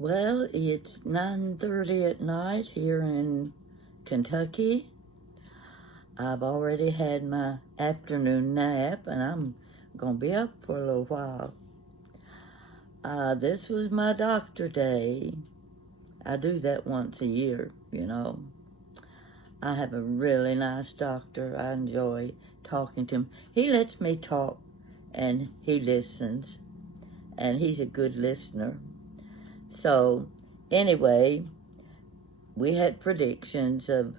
Well, it's 9:30 at night here in Kentucky. I've already had my afternoon nap and I'm going to be up for a little while. This was my doctor day. I do that once a year. I have a really nice doctor. I enjoy talking to him. He lets me talk and he listens, and he's a good listener. So, anyway, we had predictions of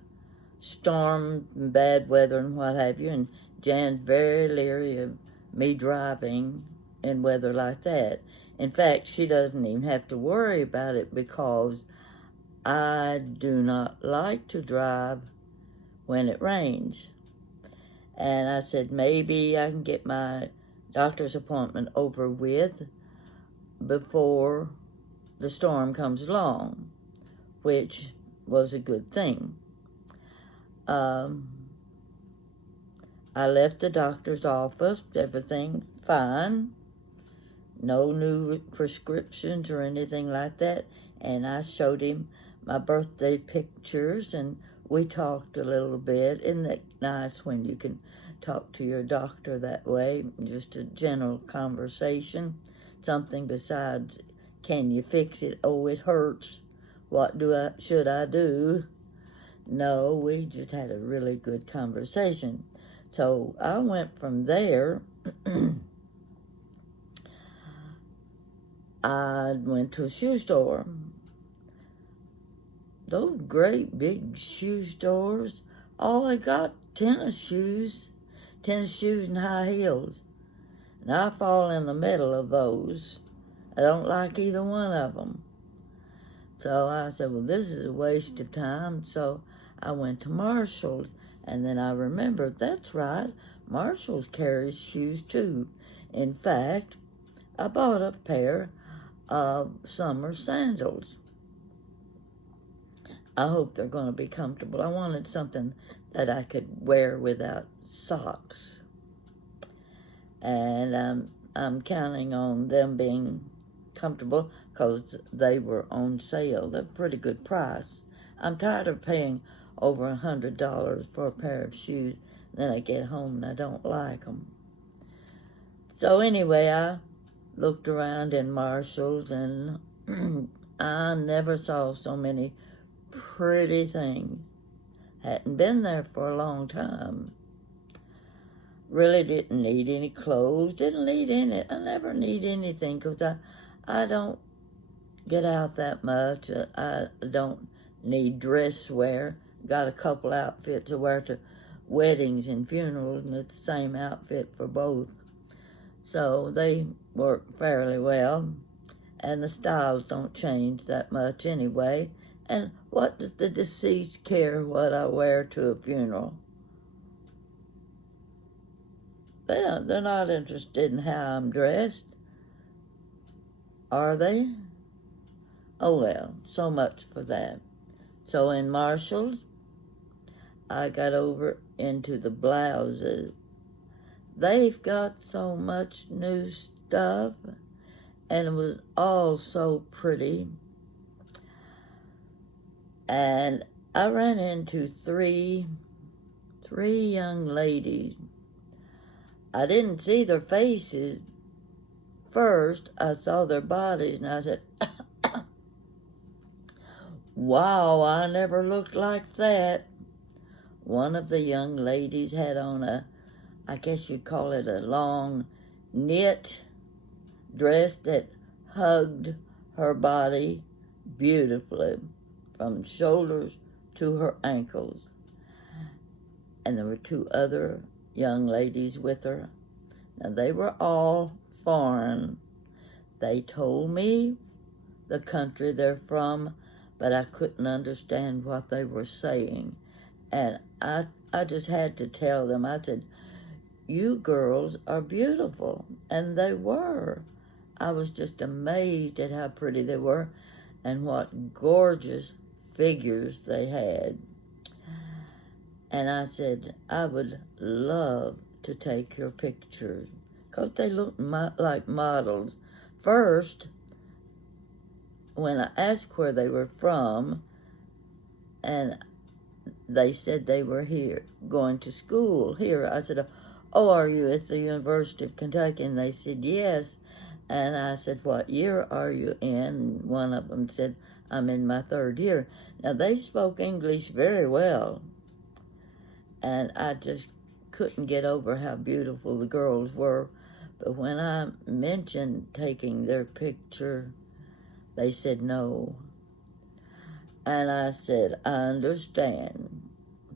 storm and bad weather and what have you, and Jan's very leery of me driving in weather like that. In fact, she doesn't even have to worry about it because I do not like to drive when it rains. And I said maybe I can get my doctor's appointment over with before the storm comes along, which was a good thing. I left the doctor's office, everything fine, no new prescriptions or anything like that, and I showed him my birthday pictures and we talked a little bit. Isn't it nice when you can talk to your doctor that way? Just a general conversation, something besides, can you fix it? Oh, it hurts. What should I do? No, we just had a really good conversation. So I went from there. I went to a shoe store. Those great big shoe stores, all I got tennis shoes and high heels. And I fall in the middle of those. I don't like either one of them. So I said, well, this is a waste of time. So I went to Marshall's, and then I remembered, that's right, Marshall's carries shoes too. In fact, I bought a pair of summer sandals. I hope they're going to be comfortable. I wanted something that I could wear without socks. And I'm counting on them being comfortable because they were on sale. They're a pretty good price. I'm tired of paying over $100 for a pair of shoes. Then I get home and I don't like them. So anyway, I looked around in Marshall's and I never saw so many pretty things. Hadn't been there for a long time. Really didn't need any clothes. Didn't need any. I never need anything because I don't get out that much. I don't need dress wear. Got a couple outfits to wear to weddings and funerals, and it's the same outfit for both. So they work fairly well, and the styles don't change that much anyway. And what does the deceased care what I wear to a funeral? They're not interested in how I'm dressed, are they? Oh well, so much for that. So in Marshall's, I got over into the blouses. They've got so much new stuff, and it was all so pretty. And I ran into three young ladies. I didn't see their faces first. I saw their bodies, and I said, wow, I never looked like that. One of the young ladies had on I guess you'd call it a long knit dress that hugged her body beautifully from shoulders to her ankles. And there were two other young ladies with her. Now, they were all foreign. They told me the country they're from, but I couldn't understand what they were saying. And I just had to tell them, I said, you girls are beautiful. And they were. I was just amazed at how pretty they were and what gorgeous figures they had. And I said, I would love to take your pictures because they looked like models. First, when I asked where they were from, and they said they were here, going to school here, I said, "Oh, are you at the University of Kentucky?" And they said, "Yes." And I said, "What year are you in?" And one of them said, "I'm in my third year." Now, they spoke English very well, and I just couldn't get over how beautiful the girls were. But when I mentioned taking their picture, they said no. And I said, "I understand.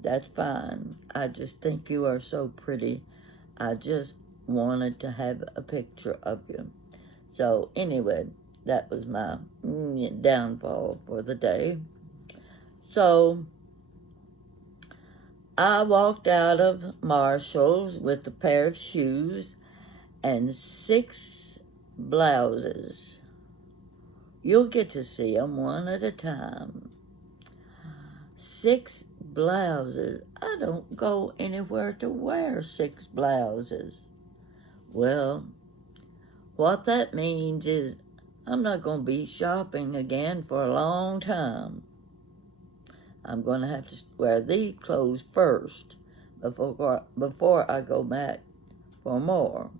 That's fine. I just think you are so pretty. I just wanted to have a picture of you." So anyway, that was my downfall for the day. So I walked out of Marshall's with a pair of shoes and 6 blouses. You'll get to see them one at a time. 6 blouses. I don't go anywhere to wear 6 blouses. Well, what that means is I'm not going to be shopping again for a long time. I'm going to have to wear these clothes first before I go back for more.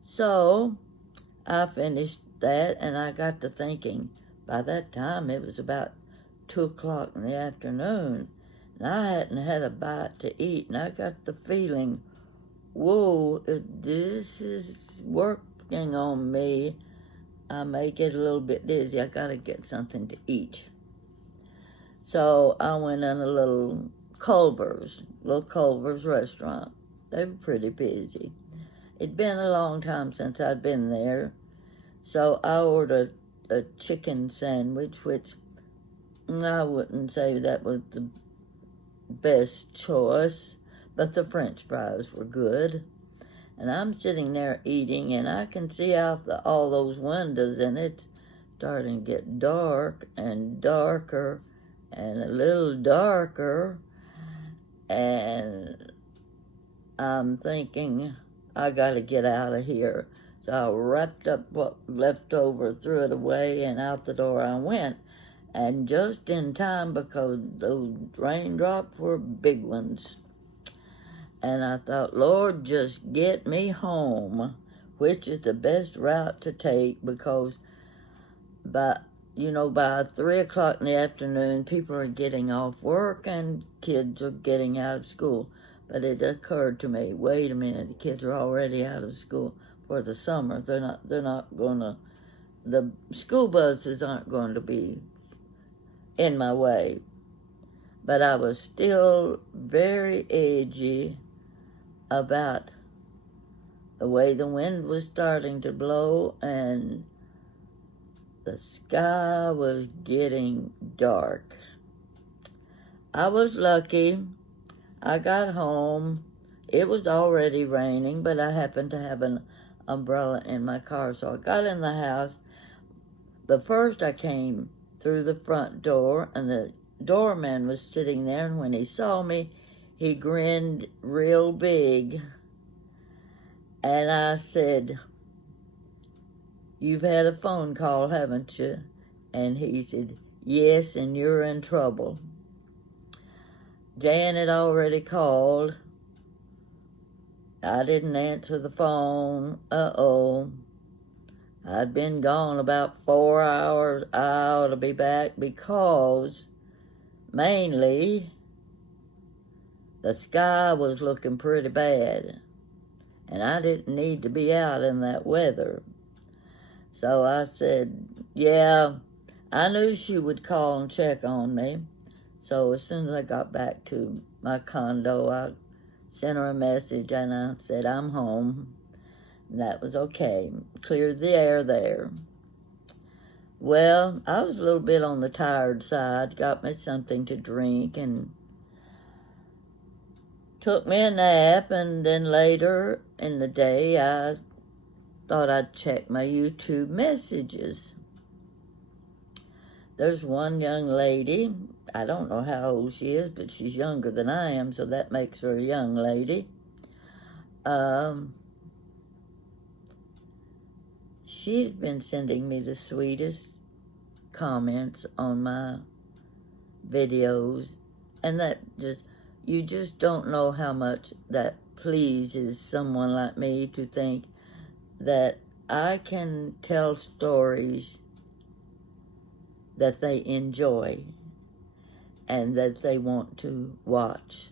So I finished that, and I got to thinking, by that time it was about 2 o'clock in the afternoon, and I hadn't had a bite to eat, and I got the feeling, whoa, if this is working on me, I may get a little bit dizzy. I got to get something to eat. So I went in a little Culver's restaurant. They were pretty busy. It'd been a long time since I'd been there, so I ordered a chicken sandwich, which I wouldn't say that was the best choice, but the French fries were good. And I'm sitting there eating, and I can see out all those windows, and it's starting to get dark and darker and a little darker, and I'm thinking, I gotta get out of here. So I wrapped up what left over, threw it away, and out the door I went. And just in time, because those raindrops were big ones. And I thought, Lord, just get me home, which is the best route to take, because by 3 o'clock in the afternoon, people are getting off work and kids are getting out of school. But it occurred to me, wait a minute, the kids are already out of school for the summer. The school buses aren't going to be in my way. But I was still very edgy about the way the wind was starting to blow, and the sky was getting dark. I was lucky. I got home. It was already raining, but I happened to have an umbrella in my car, so I got in the house. But first I came through the front door, and the doorman was sitting there, and when he saw me, he grinned real big. And I said, "You've had a phone call, haven't you?" And he said, "Yes, and you're in trouble. Jan had already called. I didn't answer the phone. Uh-oh. I'd been gone about 4 hours. I ought to be back because, mainly, the sky was looking pretty bad, and I didn't need to be out in that weather." So I said, yeah, I knew she would call and check on me. So as soon as I got back to my condo, I sent her a message, and I said, "I'm home." And that was okay. Cleared the air there. Well, I was a little bit on the tired side. Got me something to drink and took me a nap. And then later in the day, I thought I'd check my YouTube messages. There's one young lady. I don't know how old she is, but she's younger than I am, so that makes her a young lady. She's been sending me the sweetest comments on my videos, and you just don't know how much that pleases someone like me to think that I can tell stories that they enjoy and that they want to watch.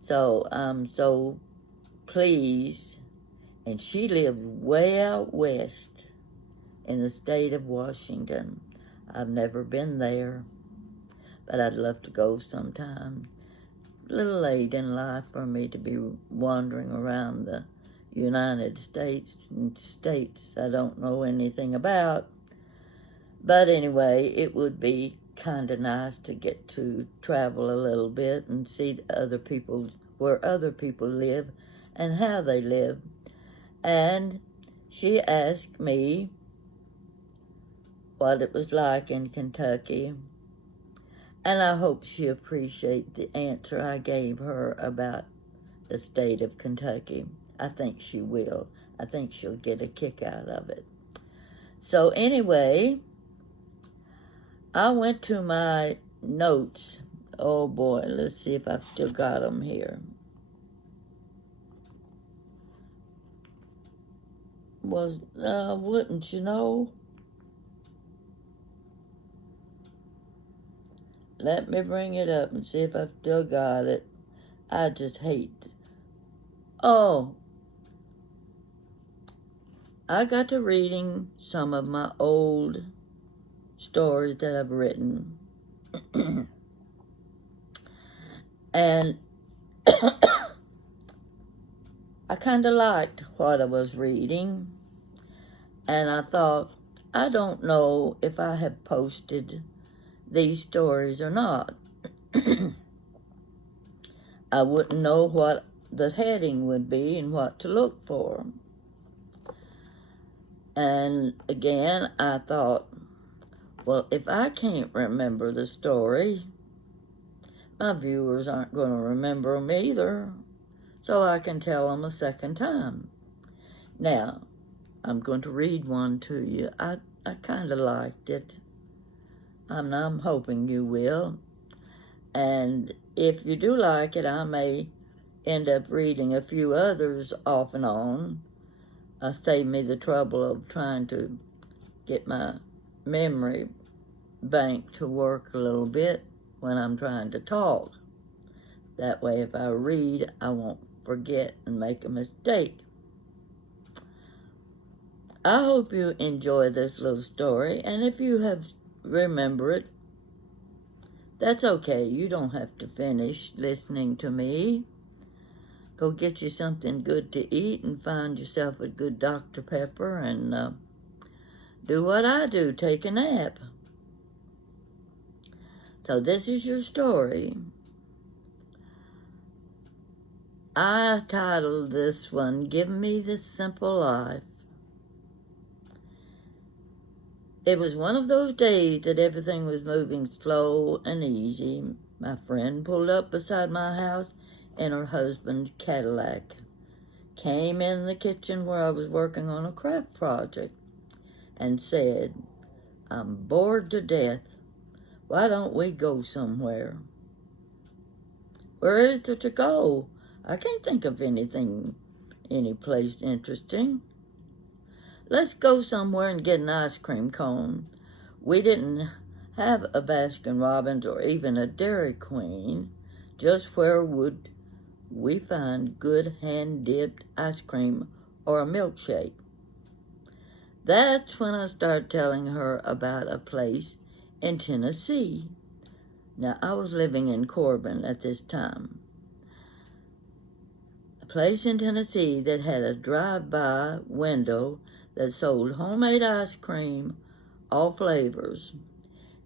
So I'm so pleased. And she lives way out west in the state of Washington. I've never been there, but I'd love to go sometime. A little late in life for me to be wandering around the United States and states I don't know anything about. But anyway, it would be kind of nice to get to travel a little bit and see where other people live and how they live. And she asked me what it was like in Kentucky, and I hope she appreciated the answer I gave her about the state of Kentucky. I think she will. I think she'll get a kick out of it. So anyway, I went to my notes. Oh boy, let's see if I've still got them here. Wouldn't you know? Let me bring it up and see if I've still got it. I just hate. Oh, I got to reading some of my old stories that I've written. And I kind of liked what I was reading. And I thought, I don't know if I have posted these stories or not. I wouldn't know what the heading would be and what to look for. And again, I thought, well, if I can't remember the story, my viewers aren't going to remember them either, so I can tell them a second time. Now, I'm going to read one to you. I kind of liked it. I'm hoping you will. And if you do like it, I may end up reading a few others off and on. Save me the trouble of trying to get my memory bank to work a little bit when I'm trying to talk. That way, if I read, I won't forget and make a mistake. I hope you enjoy this little story, and if you remember it, that's okay. You don't have to finish listening to me. Go get you something good to eat and find yourself a good Dr. Pepper and do what I do, take a nap. So this is your story. I titled this one, Give Me This Simple Life. It was one of those days that everything was moving slow and easy. My friend pulled up beside my house in her husband's Cadillac, came in the kitchen where I was working on a craft project, and said, I'm bored to death. Why don't we go somewhere? Where is there to go? I can't think of any place interesting. Let's go somewhere and get an ice cream cone. We didn't have a Baskin-Robbins or even a Dairy Queen. Just where would we find good hand-dipped ice cream or a milkshake? That's when I started telling her about a place in Tennessee. Now, I was living in Corbin at this time. A place in Tennessee that had a drive-by window that sold homemade ice cream, all flavors.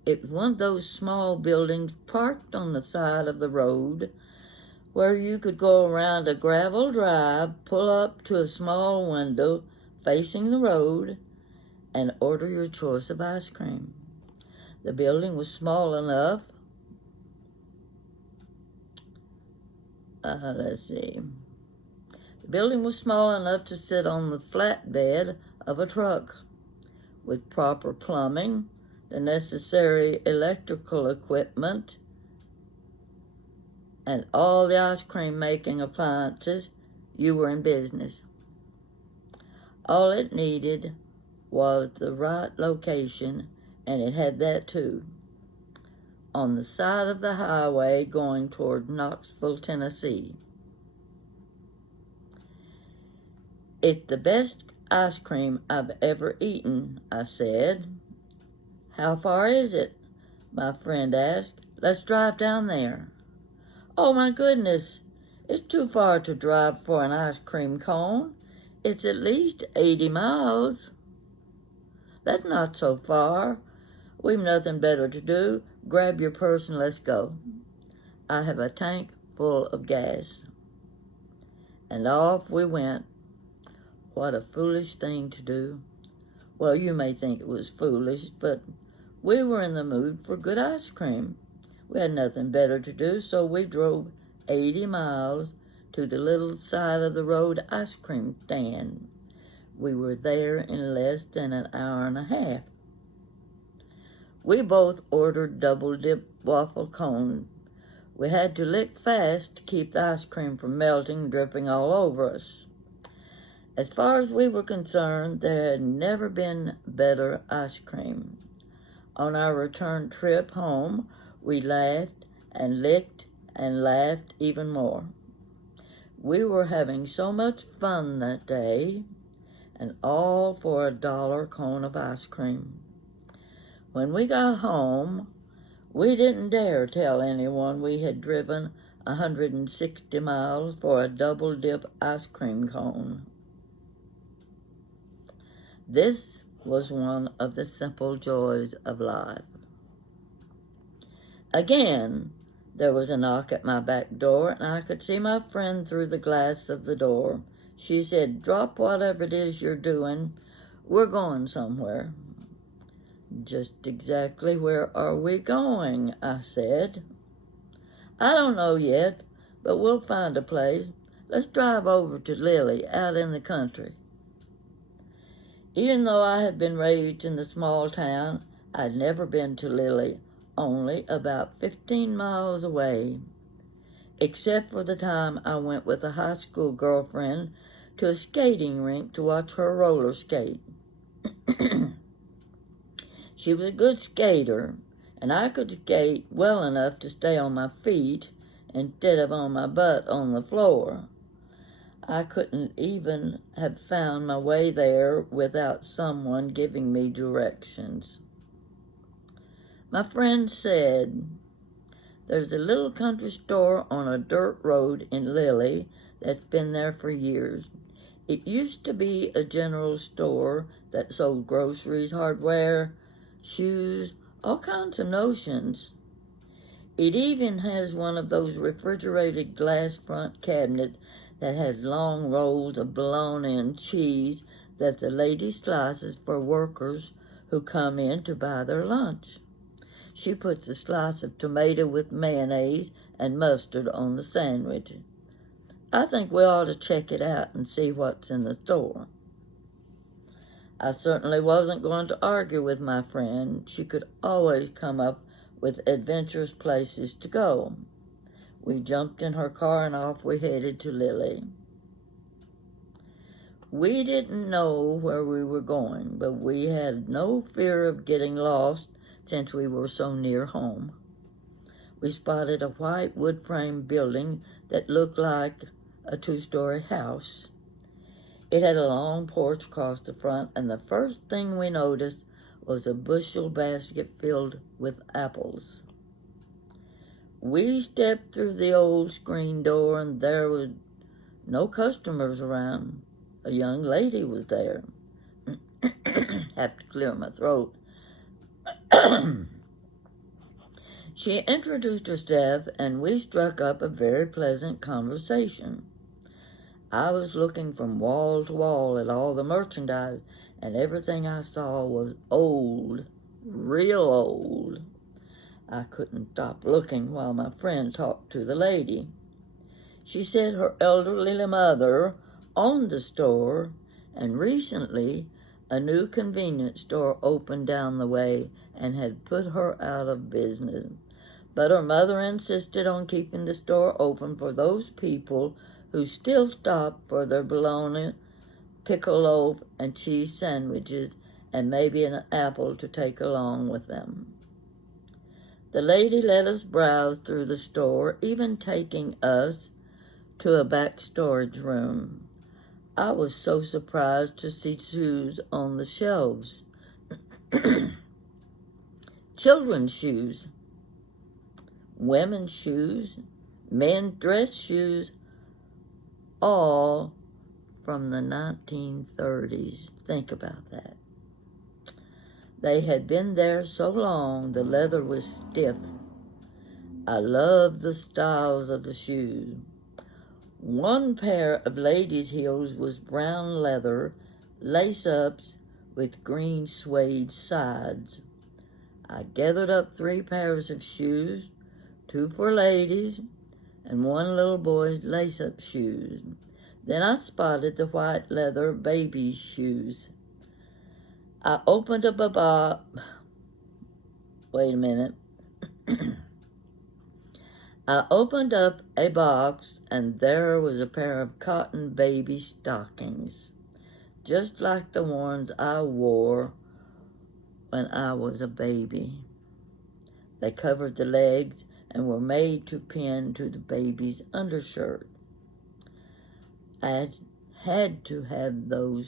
It was one of those small buildings parked on the side of the road where you could go around a gravel drive, pull up to a small window facing the road, and order your choice of ice cream. The building was small enough. The building was small enough to sit on the flatbed of a truck. with proper plumbing, the necessary electrical equipment, and all the ice cream making appliances, you were in business. All it needed was the right location, and it had that too, on the side of the highway going toward Knoxville, Tennessee. It's the best ice cream I've ever eaten, I said. How far is it? My friend asked. Let's drive down there. Oh my goodness, it's too far to drive for an ice cream cone. It's at least 80 miles. That's not so far. We've nothing better to do. Grab your purse and let's go. I have a tank full of gas. And off we went. What a foolish thing to do. Well, you may think it was foolish, but we were in the mood for good ice cream. We had nothing better to do, so we drove 80 miles to the little side of the road ice cream stand. We were there in less than an hour and a half. We both ordered double-dip waffle cones. We had to lick fast to keep the ice cream from melting and dripping all over us. As far as we were concerned, there had never been better ice cream. On our return trip home, we laughed and licked and laughed even more. We were having so much fun that day, and all for a $1 cone of ice cream. When we got home, we didn't dare tell anyone we had driven 160 miles for a double-dip ice cream cone. This was one of the simple joys of life. Again, there was a knock at my back door, and I could see my friend through the glass of the door. She said, "Drop whatever it is you're doing. We're going somewhere." "Just exactly where are we going?" I said. "I don't know yet, but we'll find a place. Let's drive over to Lily, out in the country." Even though I had been raised in the small town, I'd never been to Lily, only about 15 miles away, except for the time I went with a high school girlfriend to a skating rink to watch her roller skate. She was a good skater, and I could skate well enough to stay on my feet instead of on my butt on the floor. I couldn't even have found my way there without someone giving me directions. My friend said, "There's a little country store on a dirt road in Lily that's been there for years. It used to be a general store that sold groceries, hardware, shoes, all kinds of notions. It even has one of those refrigerated glass front cabinets that has long rolls of bologna cheese that the lady slices for workers who come in to buy their lunch. She puts a slice of tomato with mayonnaise and mustard on the sandwich. I think we ought to check it out and see what's in the store." I certainly wasn't going to argue with my friend. She could always come up with adventurous places to go. We jumped in her car and off we headed to Lily. We didn't know where we were going, but we had no fear of getting lost since we were so near home. We spotted a white wood-frame building that looked like a 2-story house. It had a long porch across the front, and the first thing we noticed was a bushel basket filled with apples. We stepped through the old screen door, and there was no customers around. A young lady was there. Have to clear my throat. She introduced herself, and we struck up a very pleasant conversation. I was looking from wall to wall at all the merchandise, and everything I saw was old, real old. I couldn't stop looking while my friend talked to the lady. She said her elderly mother owned the store, and recently A new convenience store opened down the way and had put her out of business. But her mother insisted on keeping the store open for those people who still stopped for their bologna, pickle loaf, and cheese sandwiches, and maybe an apple to take along with them. The lady let us browse through the store, even taking us to a back storage room. I was so surprised to see shoes on the shelves. Children's shoes, women's shoes, men's dress shoes, all from the 1930s. Think about that. They had been there so long, the leather was stiff. I loved the styles of the shoes. One pair of ladies' heels was brown leather, lace-ups with green suede sides. I gathered up 3 pairs of shoes, 2 for ladies, and 1 little boy's lace-up shoes. Then I spotted the white leather baby shoes. I opened up a box. Wait a minute. I opened up a box, and there was a pair of cotton baby stockings, just like the ones I wore when I was a baby. They covered the legs and were made to pin to the baby's undershirt. I had to have them.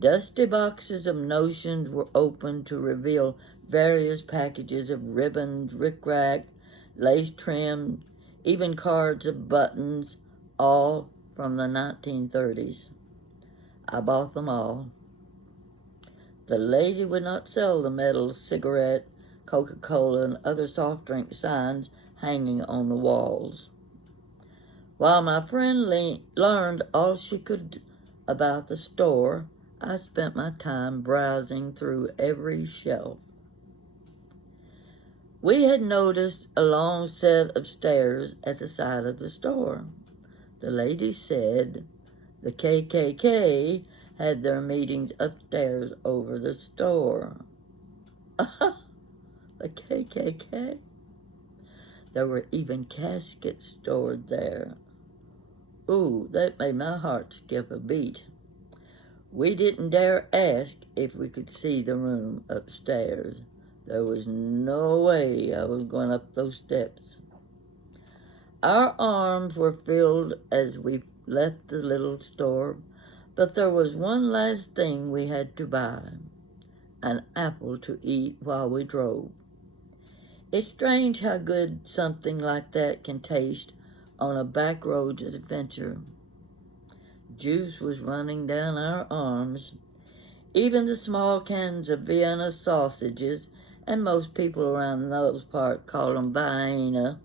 Dusty boxes of notions were opened to reveal various packages of ribbons, rickrack, lace trim, even cards of buttons, all from the 1930s. I bought them all. The lady would not sell the metal cigarette, Coca-Cola, and other soft drink signs hanging on the walls. While my friend learned all she could about the store, I spent my time browsing through every shelf. We had noticed a long set of stairs at the side of the store. The lady said the KKK had their meetings upstairs over the store. The KKK? There were even caskets stored there. Ooh, that made my heart skip a beat. We didn't dare ask if we could see the room upstairs. There was no way I was going up those steps. Our arms were filled as we left the little store, but there was one last thing we had to buy, an apple to eat while we drove. It's strange how good something like that can taste on a back road adventure. Juice was running down our arms. Even the small cans of Vienna sausages, and most people around those parts call them Vienna.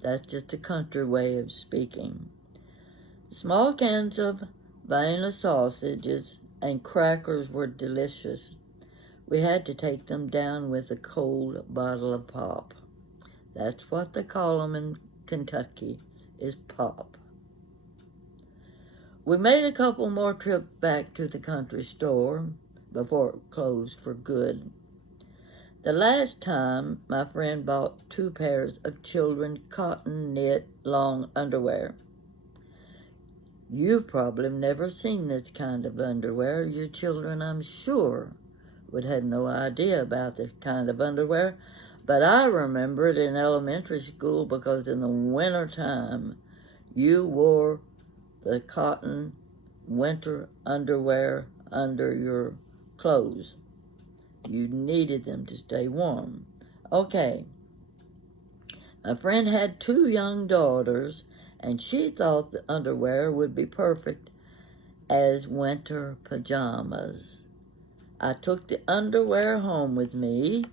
That's just a country way of speaking. Small cans of Vienna sausages and crackers were delicious. We had to take them down with a cold bottle of pop. That's what they call them in Kentucky, is pop. We made a couple more trips back to the country store before it closed for good. The last time, my friend bought 2 pairs of children's cotton knit long underwear. You've probably never seen this kind of underwear. Your children, I'm sure, would have no idea about this kind of underwear, but I remember it in elementary school because in the winter time, you wore the cotton winter underwear under your clothes. You needed them to stay warm. Okay. My friend had 2 young daughters, and she thought the underwear would be perfect as winter pajamas. I took the underwear home with me,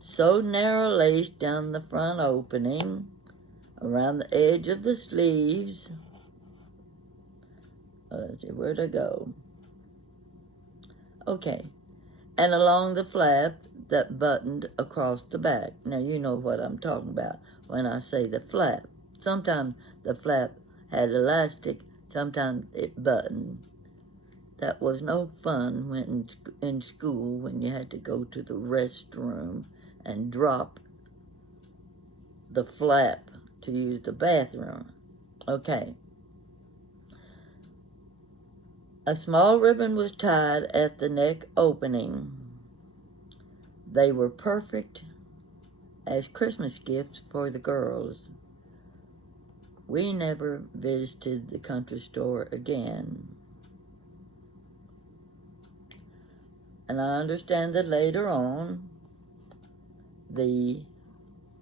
sewed narrow lace down the front opening, around the edge of the sleeves. Let's see, where'd I go? Okay. And along the flap that buttoned across the back. Now, you know what I'm talking about when I say the flap. Sometimes the flap had elastic Sometimes it buttoned. That was no fun when in school when you had to go to the restroom and drop the flap to use the bathroom. Okay. A small ribbon was tied at the neck opening. They were perfect as Christmas gifts for the girls. We never visited the country store again. And I understand that later on, the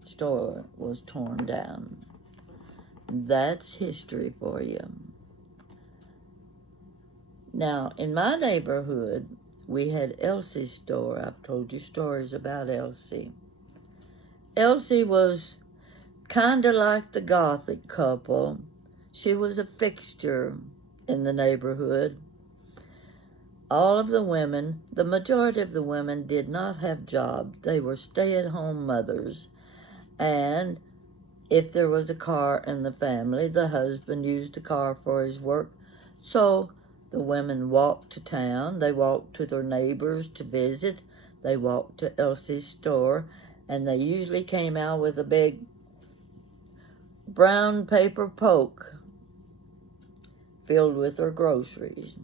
store was torn down. That's history for you. Now, in my neighborhood, we had Elsie's store. I've told you stories about Elsie. Elsie was kind of like the Gothic couple. She was a fixture in the neighborhood. All of the women, the majority of the women did not have jobs. They were stay-at-home mothers. And if there was a car in the family, the husband used the car for his work. So the women walked to town. They walked to their neighbors to visit. They walked to Elsie's store. And they usually came out with a big brown paper poke filled with their groceries.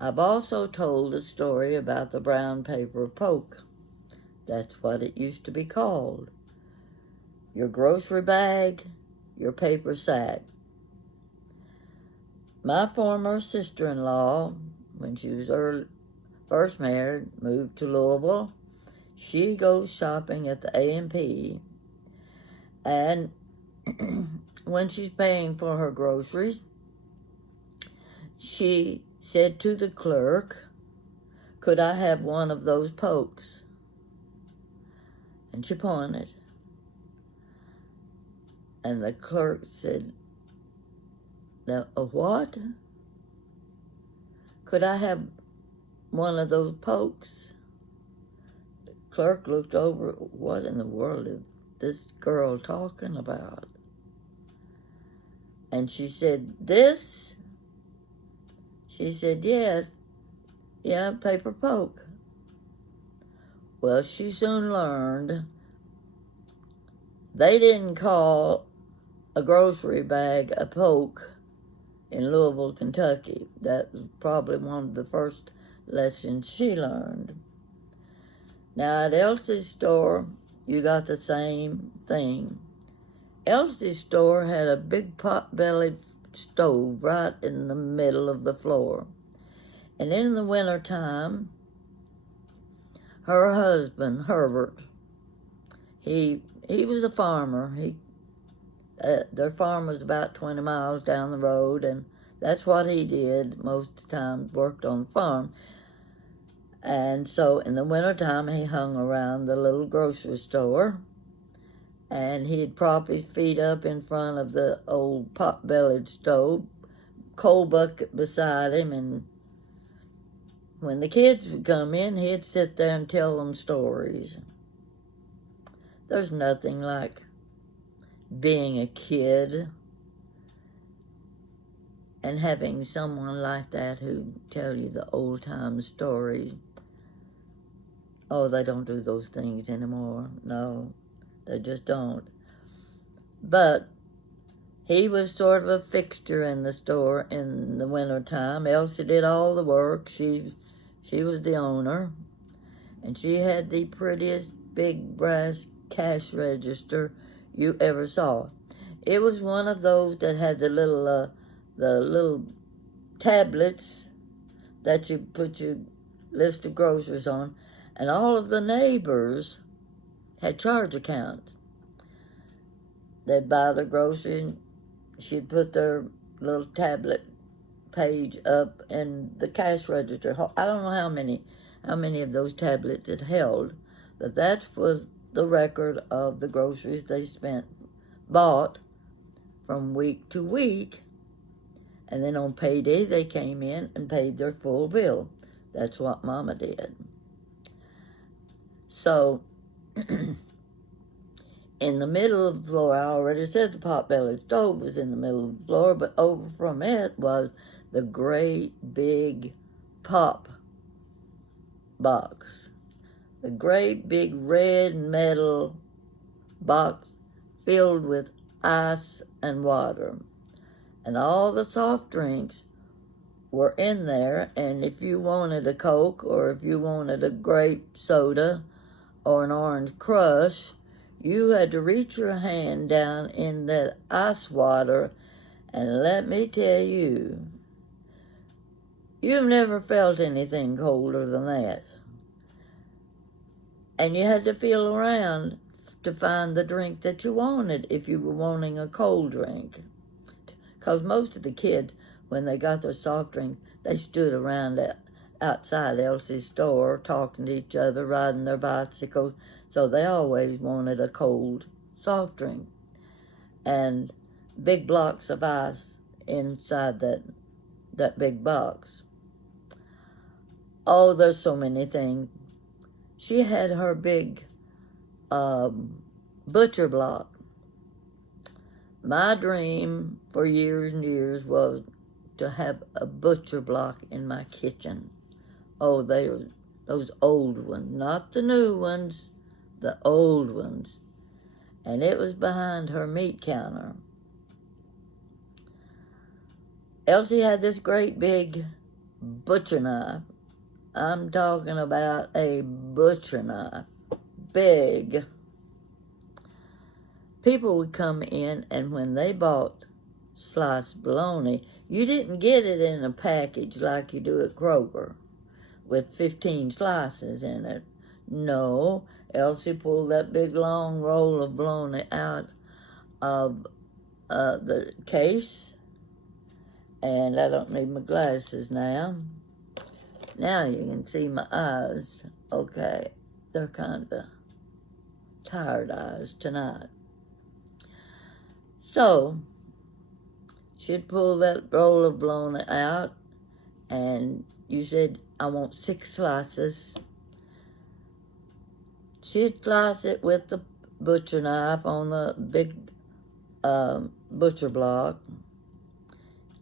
I've also told a story about the brown paper poke. That's what it used to be called. Your grocery bag, your paper sack. My former sister-in-law, when she was first married, moved to Louisville. She goes shopping at the A&P, and when she's paying for her groceries, she said to the clerk, "Could I have one of those pokes?" And she pointed. And the clerk said, "Now, a what? Could I have one of those pokes?" The clerk looked over. What in the world is this girl talking about? And she said, "This?" She said, "Yes. Yeah, paper poke." Well, she soon learned they didn't call a grocery bag a poke in Louisville, Kentucky. That was probably one of the first lessons she learned. Now, at Elsie's store, you got the same thing. Elsie's store had a big pot-bellied stove right in the middle of the floor. And in the wintertime, her husband, Herbert, he was a farmer. Their farm was about 20 miles down the road, and that's what he did most of the time, worked on the farm. And so in the wintertime, he hung around the little grocery store, and he'd prop his feet up in front of the old pot-bellied stove, coal bucket beside him, and when the kids would come in, he'd sit there and tell them stories. There's nothing like being a kid and having someone like that who tell you the old-time stories. Oh, they don't do those things anymore. No, they just don't. But he was sort of a fixture in the store in the wintertime. Elsie did all the work. She was the owner, and she had the prettiest big brass cash register you ever saw. It was one of those that had the little tablets that you put your list of groceries on, and all of the neighbors had charge accounts. They'd buy their groceries, she'd put their little tablet page up in the cash register. I don't know how many of those tablets it held, but that was the record of the groceries they bought from week to week, and then on payday they came in and paid their full bill. That's what Mama did. So in the middle of the floor, I already said the potbelly stove was in the middle of the floor, but over from it was the great big pop box. The great big red metal box filled with ice and water. And all the soft drinks were in there, and if you wanted a Coke or if you wanted a grape soda or an orange crush, you had to reach your hand down in that ice water, and let me tell you, you've never felt anything colder than that. And you had to feel around to find the drink that you wanted if you were wanting a cold drink. Because most of the kids, when they got their soft drink, they stood around outside Elsie's store talking to each other, riding their bicycles, so they always wanted a cold soft drink. And big blocks of ice inside that big box. Oh, there's so many things. She had her big butcher block. My dream for years and years was to have a butcher block in my kitchen. Oh, they were those old ones, not the new ones, the old ones. And it was behind her meat counter. Elsie had this great big butcher knife. I'm talking about a butcher knife. Big. People would come in, and when they bought sliced bologna, you didn't get it in a package like you do at Kroger with 15 slices in it. No, Elsie pulled that big long roll of bologna out of the case, and I don't need my glasses now. Now you can see my eyes. Okay, they're kind of tired eyes tonight. So, she'd pull that roll of bologna out, and you said, I want 6 slices. She'd slice it with the butcher knife on the big butcher block.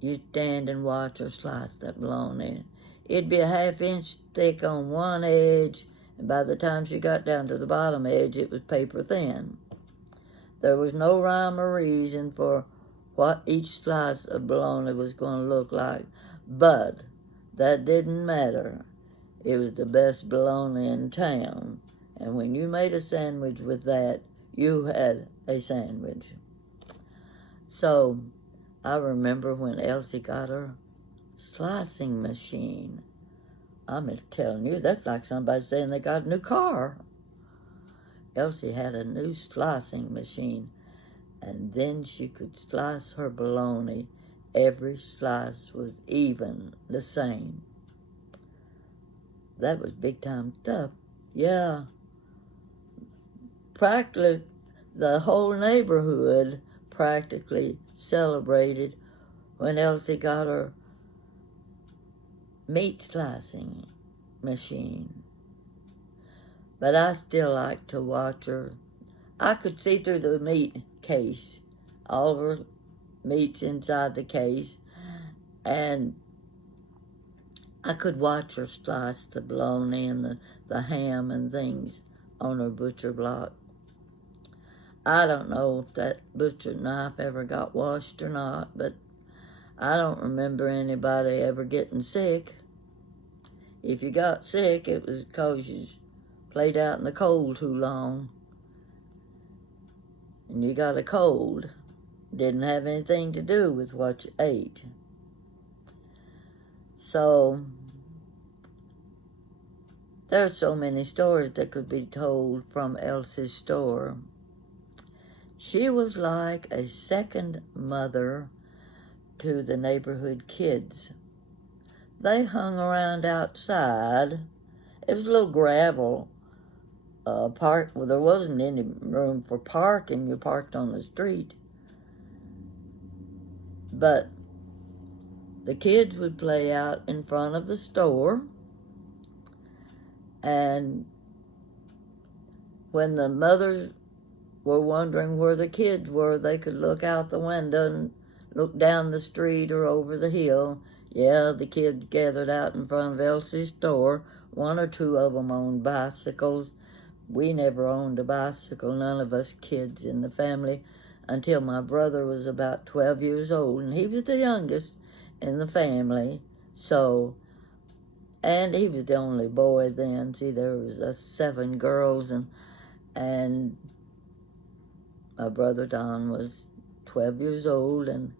You'd stand and watch her slice that bologna. It'd be a ½ inch thick on one edge, and by the time she got down to the bottom edge, it was paper thin. There was no rhyme or reason for what each slice of bologna was going to look like, but that didn't matter. It was the best bologna in town, and when you made a sandwich with that, you had a sandwich. So I remember when Elsie got her slicing machine. I'm just telling you, that's like somebody saying they got a new car. Elsie had a new slicing machine, and then she could slice her bologna. Every slice was even the same. That was big time stuff. Yeah. Practically, the whole neighborhood practically celebrated when Elsie got her meat slicing machine. But I still like to watch her. I could see through the meat case, all of her meat's inside the case, and I could watch her slice the bologna and the ham and things on her butcher block. I don't know if that butcher knife ever got washed or not, but I don't remember anybody ever getting sick. If you got sick, it was because you played out in the cold too long and you got a cold. Didn't have anything to do with what you ate. So there's so many stories that could be told from Elsie's store. She was like a second mother to the neighborhood kids. They hung around outside. It was a little gravel park. Well, there wasn't any room for parking. You parked on the street. But the kids would play out in front of the store, and when the mothers were wondering where the kids were. They could look out the window and look down the street or over the hill. Yeah, the kids gathered out in front of Elsie's store. One or two of them owned bicycles. We never owned a bicycle, none of us kids in the family, until my brother was about 12 years old, and he was the youngest in the family. So, and he was the only boy then. See, there was 7 girls, and my brother Don was 12 years old, and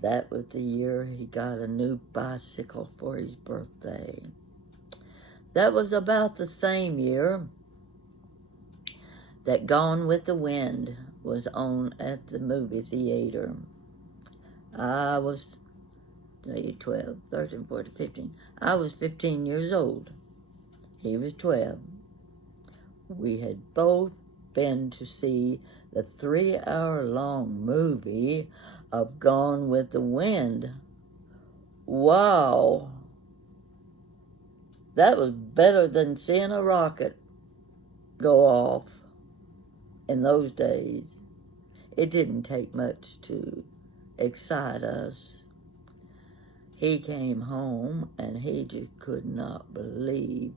that was the year he got a new bicycle for his birthday. That was about the same year that Gone with the Wind was on at the movie theater. I was 12, 13, 14, 15. I was 15 years old. He was 12. We had both been to see the 3-hour-long movie of Gone with the Wind. Wow! That was better than seeing a rocket go off in those days. It didn't take much to excite us. He came home and he just could not believe.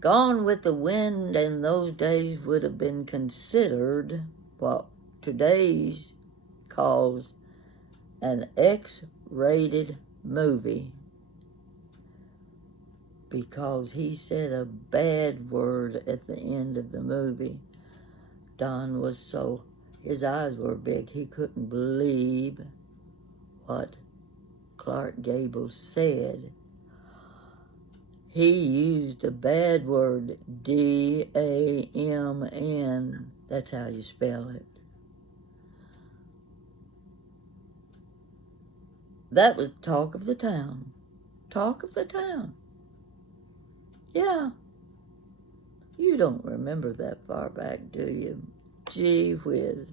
Gone with the Wind in those days would have been considered what today's calls an X-rated movie, because he said a bad word at the end of the movie. Don was so, his eyes were big, he couldn't believe what Clark Gable said. He used a bad word, D-A-M-N. That's how you spell it. That was talk of the town. Talk of the town. Yeah. You don't remember that far back, do you? Gee whiz.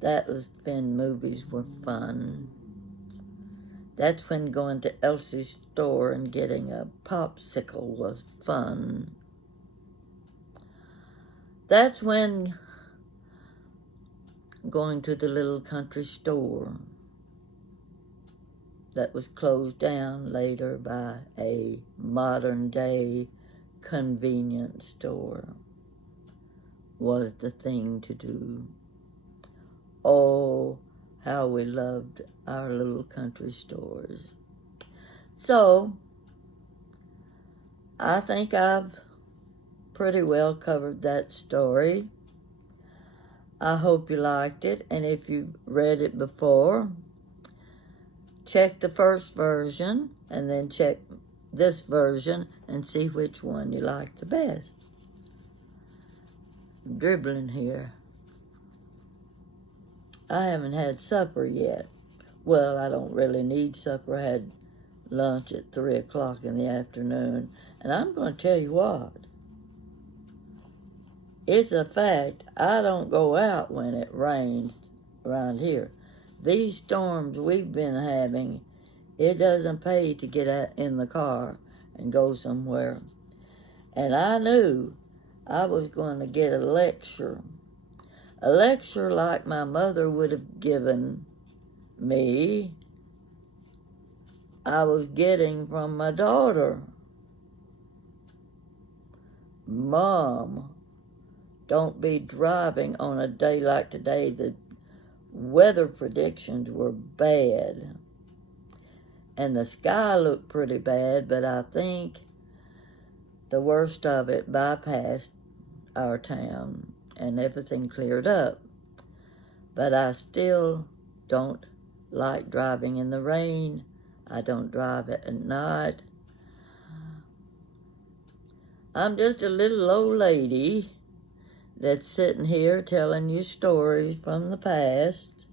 That was when movies were fun. That's when going to Elsie's store and getting a popsicle was fun. That's when going to the little country store that was closed down later by a modern-day convenience store was the thing to do. Oh, how we loved our little country stores. So, I think I've pretty well covered that story. I hope you liked it, and if you've read it before, check the first version and then check this version and see which one you like the best. I'm dribbling here. I haven't had supper yet. Well, I don't really need supper. I had lunch at 3 o'clock in the afternoon. And I'm going to tell you what. It's a fact, I don't go out when it rains around here. These storms we've been having, it doesn't pay to get out in the car and go somewhere. And I knew I was going to get a lecture like my mother would have given me. I was getting from my daughter. Mom, don't be driving on a day like today. The weather predictions were bad. And the sky looked pretty bad, but I think the worst of it bypassed our town and everything cleared up. But I still don't like driving in the rain. I don't drive at night. I'm just a little old lady that's sitting here telling you stories from the past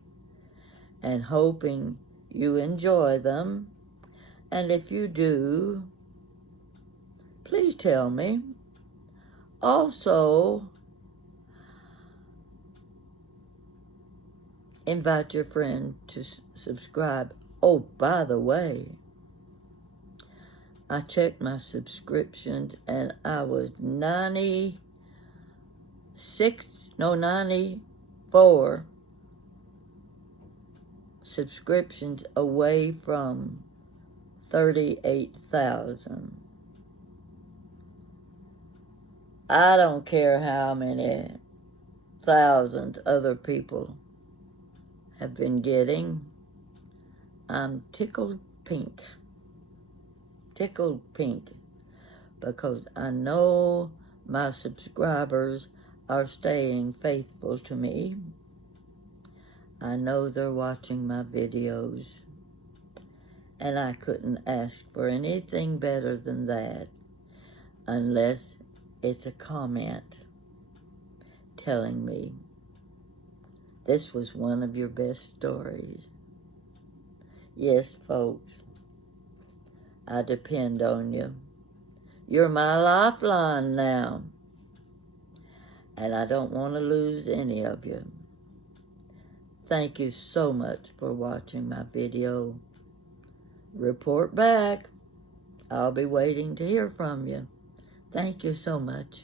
and hoping you enjoy them. And if you do, please tell me. Also, invite your friend to subscribe. Oh, by the way, I checked my subscriptions and I was 94% 94 subscriptions away from 38,000. I don't care how many thousands other people have been getting. I'm tickled pink. Tickled pink. Because I know my subscribers are staying faithful to me. I know they're watching my videos. And I couldn't ask for anything better than that, unless it's a comment telling me this was one of your best stories. Yes, folks, I depend on you. You're my lifeline now, and I don't want to lose any of you. Thank you so much for watching my video. Report back. I'll be waiting to hear from you. Thank you so much.